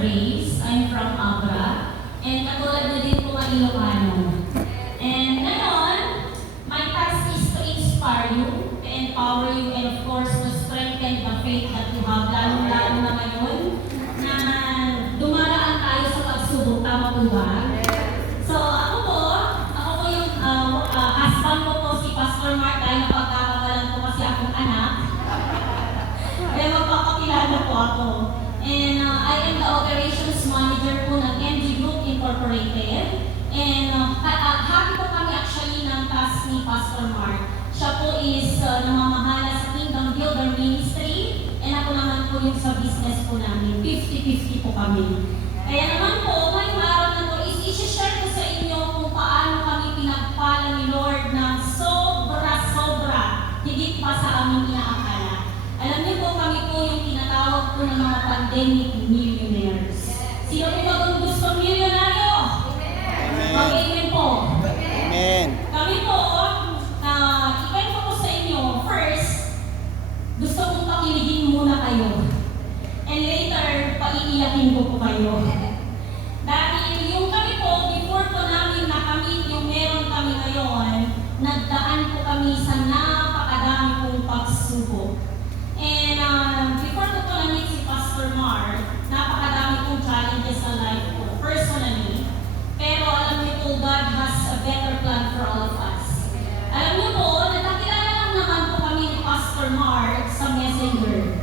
Grace. I'm from Abra. And katulad na din po ang Ilocano. And ngayon, my task is to inspire you, to empower you, and of course, to strengthen the faith that you have. Lalo-lalo na ngayon na dumaraan tayo sa pagsubok. Tama po ba? So ako po yung husband ko po si Pastor Mark dahil napagkakamalan ko kasi akong anak. Kaya magpapakilala po ako. And I am the operations manager po ng MG Group Incorporated. And happy po kami actually ng task ni Pastor Mark. Siya po is namamahala sa Kingdom Builder Ministry. And ako naman po yung sa business po namin. 50-50 po kami. Kaya naman po, ngayong araw na po is isi-share ko sa inyo kung paano kami pinagpala ni Lord ng sobra-sobra. Higit pa sa aming inaakala. Alam niyo po, kami po yung tinatawag po ng mga pandemic millionaires. Sino po ba kung gusto milyonaryo? Mag-amen po. Amen. Kami po, ikwento ko sa inyo, first, gusto kong pakiligin muna kayo. And later, paiiyakin ko po kayo. Dahil yung kami po, before po namin nakamit yung meron kami ngayon, nagdaan po kami sa napakadami pong pagsubok. And before ko po na-meet si Pastor Mark, napakadami pong challenges sa life ko, personally. Pero alam niyo po, God has a better plan for all of us. Alam niyo po, nagkakilala lang naman po kami ni Pastor Mark sa Messenger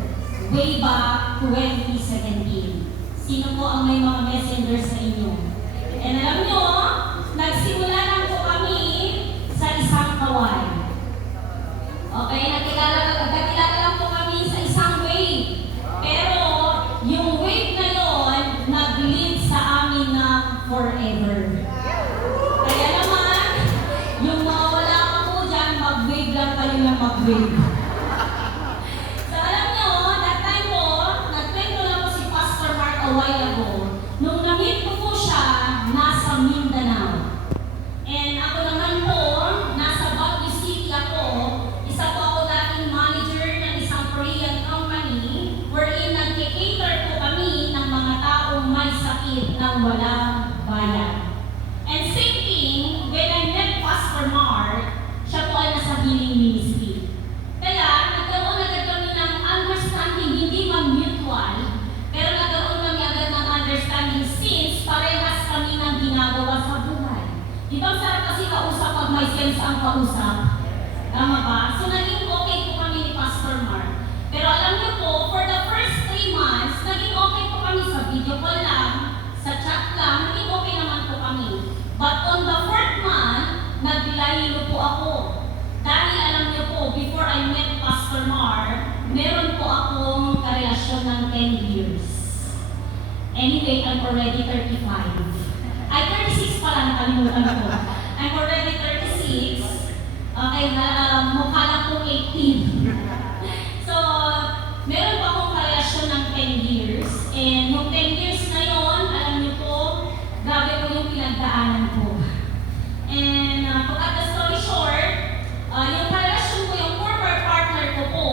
way back 2017. Sino po ang may mga messenger sa inyo? And alam niyo, nagsimula lang po kami sa isang kaway. Okay, nagkilala lang po kami sa isang wave. Pero yung wave na yon nag-lead sa amin na forever. Kaya naman, yung mga wala pa po dyan, mag-wave lang kayo ng mag-wave. So alam nyo, that time po, nagkwento lang po si Pastor Mark a while ago. Nung na-meet ko po siya, nasa Mindanao. And ako naman po, nasa Baguio City ako. Isa po ako dating manager ng isang Korean company wherein nag-cater po kami ng mga taong may sakit ng walang bayan. And same thing, when I met Pastor Mark, siya po ay nasa healing ministry. Kaya nagkaroon agad kami ng understanding, hindi man mutual, pero nagkaroon kami agad ng understanding since parehas kami ng ginagawa sa buhay. Di ba sarap kasi kausap pag may sense ang kausap? Tama ba? So naging okay po kami ni Pastor Mark. Pero alam niyo po, for the first 3 months, naging okay po kami sa video call lang, sa chat lang, naging okay naman po kami. But on the 4th month, naglaylo po ako. Dahil alam niyo po, before I met Pastor Mark, meron po akong karelasyon ng 10 years. Anyway, I'm already 35. Ay, 36 pala, nakalimutan ko. I'm already 36. Okay, mukha lang po 18. So, meron pa akong karelasyon ng 10 years. And yung 10 years na yon, alam niyo po, grabe po yung pinagdaanan ko. And to cut the story short, yung karelasyon ko, yung former partner ko po,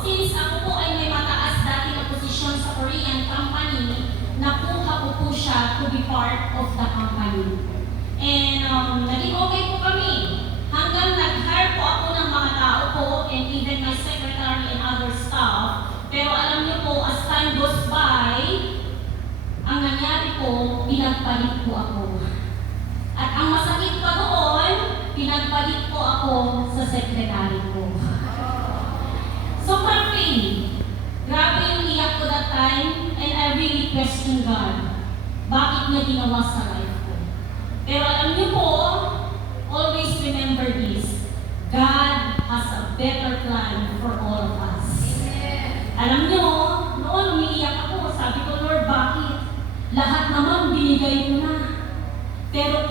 since ako po ay may mataas dati na posisyon sa Korean company, nakuha ko po siya to be part of the company. And naging okay po kami. Hanggang nag-hire po ako ng mga tao po and even my secretary and other staff. Pero alam niyo po, as time goes by, ang nangyari po, pinagpalit po ako. At ang masakit pa doon, pinagpalit po ako sa secretary ko. Sobrang pain. Grabe yung iyak ko that time and I really question God. Bakit niya ginawa sa life ko? Pero alam niyo po, always remember this. God has a better plan for all of us. Alam niyo, noon umiiyak ako, sabi ko, Lord, bakit? Lahat naman binigay mo na. Pero